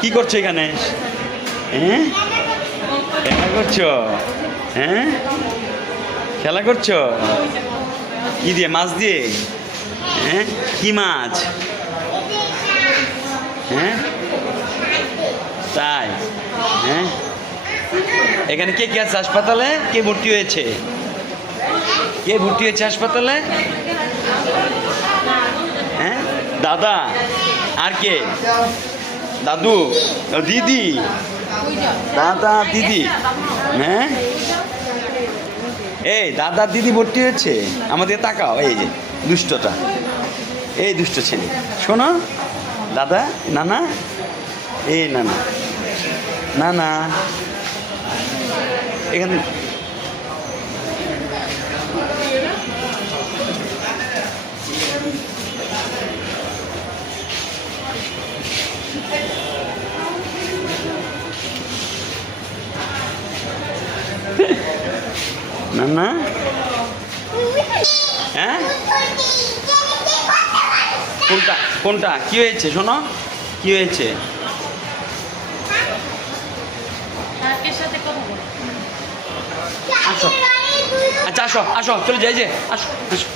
কি করছো এখানে? হ্যাঁ, খেলা করছো? হ্যাঁ, খেলা করছো কি দিয়ে? মাছ দিয়ে? হ্যাঁ, কি মাছ? হ্যাঁ, তাই? হ্যাঁ, এখানে কে কে আছে হাসপাতালে? কে ভর্তি হয়েছে? কে ভর্তি হয়েছে হাসপাতালে? হ্যাঁ, দাদা? আর কে? দাদু? ও দিদি? দাদা দিদি? হ্যাঁ, এই দাদা দিদি ভর্তি হয়েছে। আমাদের তাকাও, এই যে দুষ্টটা, এই দুষ্ট ছেলে। শোনো, দাদা, নানা, এই নানা, নানা এখানে। নানা, হ্যাঁ, কোনটা কোনটা? কি হয়েছে? শোনো, কি হয়েছে? আসো, আচ্ছা আসো আসো, চলে যাই যে, আসো আসো।